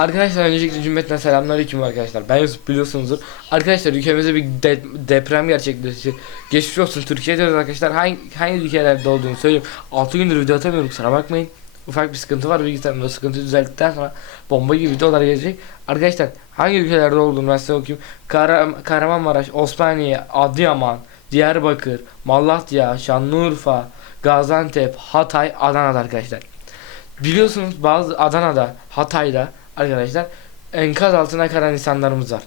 Arkadaşlar öncelikle cümleten selamünaleyküm arkadaşlar. Ben Yusuf biliyorsunuzdur. Arkadaşlar ülkemizde bir de- deprem gerçekleşti. Geçmiş olsun Türkiye'de arkadaşlar. Hangi, hangi ülkelerde olduğunu söyleyeyim. 6 gündür video atamıyorum kusura bakmayın. Ufak bir sıkıntı var bilgisayarımda. O sıkıntı düzeldikten sonra bomba gibi videolar gelecek. Arkadaşlar hangi ülkelerde olduğunu ben size okuyayım. Kara, Kahramanmaraş, Osmaniye, Adıyaman, Diyarbakır, Malatya, Şanlıurfa, Gaziantep, Hatay, Adana'da arkadaşlar. Biliyorsunuz bazı Adana'da, Hatay'da arkadaşlar enkaz altına kalan insanlarımız var.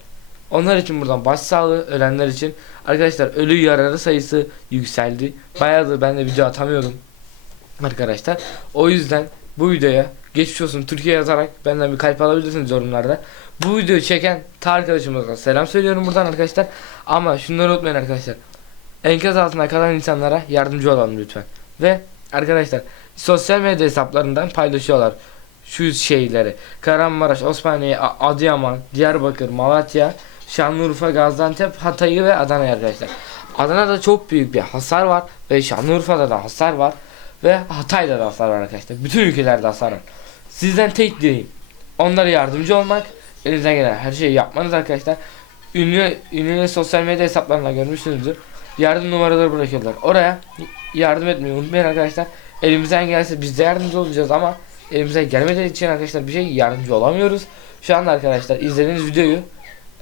Onlar için buradan başsağlığı, ölenler için arkadaşlar ölü yaralı sayısı yükseldi. Bayağıdır ben de video atamıyordum arkadaşlar. O yüzden bu videoya geçmiş olsun Türkiye yazarak benden bir kalp alabilirsiniz yorumlarda. Bu videoyu çeken ta arkadaşımıza selam söylüyorum buradan arkadaşlar. Ama şunları unutmayın arkadaşlar. Enkaz altına kalan insanlara yardımcı olalım lütfen. Ve arkadaşlar sosyal medya hesaplarından paylaşıyorlar şu şeyleri. Kahramanmaraş, Osmaniye, Adıyaman, Diyarbakır, Malatya, Şanlıurfa, Gaziantep, Hatay'ı ve Adana arkadaşlar. Adana'da çok büyük bir hasar var ve Şanlıurfa'da da hasar var ve Hatay'da da hasar var arkadaşlar. Bütün ülkelerde hasar var. Sizden tek dileğim onlara yardımcı olmak, elinizden gelen her şeyi yapmanız arkadaşlar. Ünlü, ünlü sosyal medya hesaplarına görmüşsünüzdür. Yardım numaraları bırakıyorlar. Oraya yardım etmeyi unutmayın arkadaşlar. Elimizden gelse biz de yardımcı olacağız ama elimize gelmediği için arkadaşlar bir şey yardımcı olamıyoruz. Şu anda arkadaşlar izlediğiniz videoyu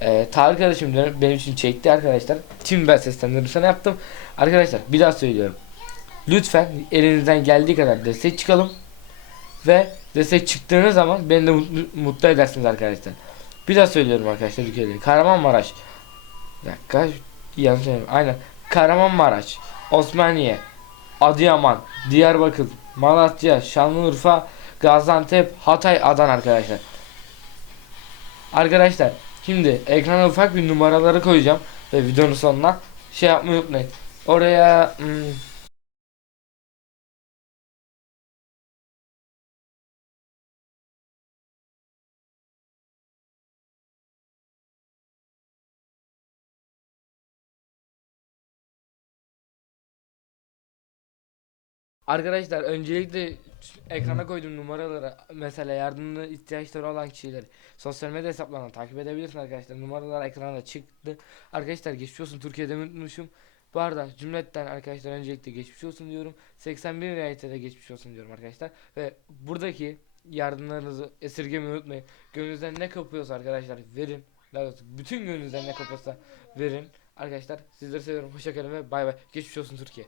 e, Tarık arkadaşım benim- için çekti arkadaşlar. Tim ben seslendirmesini yaptım. Arkadaşlar bir daha söylüyorum. Lütfen elinizden geldiği kadar destek çıkalım. Ve destek çıktığınız zaman beni de mutlu, edersiniz arkadaşlar. Bir daha söylüyorum arkadaşlar ülkeleri. Kahramanmaraş. Bir dakika. Yanlış söyledim. Aynen. Kahramanmaraş. Osmaniye. Adıyaman. Diyarbakır. Malatya. Şanlıurfa. Gaziantep. Hatay. Adana arkadaşlar. Arkadaşlar. Şimdi ekrana ufak bir numaraları koyacağım. Ve videonun sonuna şey yapmayı unutmayın. Oraya hmm, Arkadaşlar öncelikle ekrana koyduğum numaraları mesela yardımına ihtiyaçları olan kişileri sosyal medya hesaplarından takip edebilirsiniz arkadaşlar. Numaralar ekrana çıktı. Arkadaşlar geçmiş olsun Türkiye'de unutmuşum. Bu arada cümletten arkadaşlar öncelikle geçmiş olsun diyorum. 81 vilayete de geçmiş olsun diyorum arkadaşlar. Ve buradaki yardımlarınızı esirgemeyi unutmayın. Gönlünüzden ne kopuyorsa arkadaşlar verin. Daha bütün gönlünüzden ne kopuyorsa verin. Arkadaşlar sizleri seviyorum. Hoşçakalın ve bay bay. Geçmiş olsun Türkiye.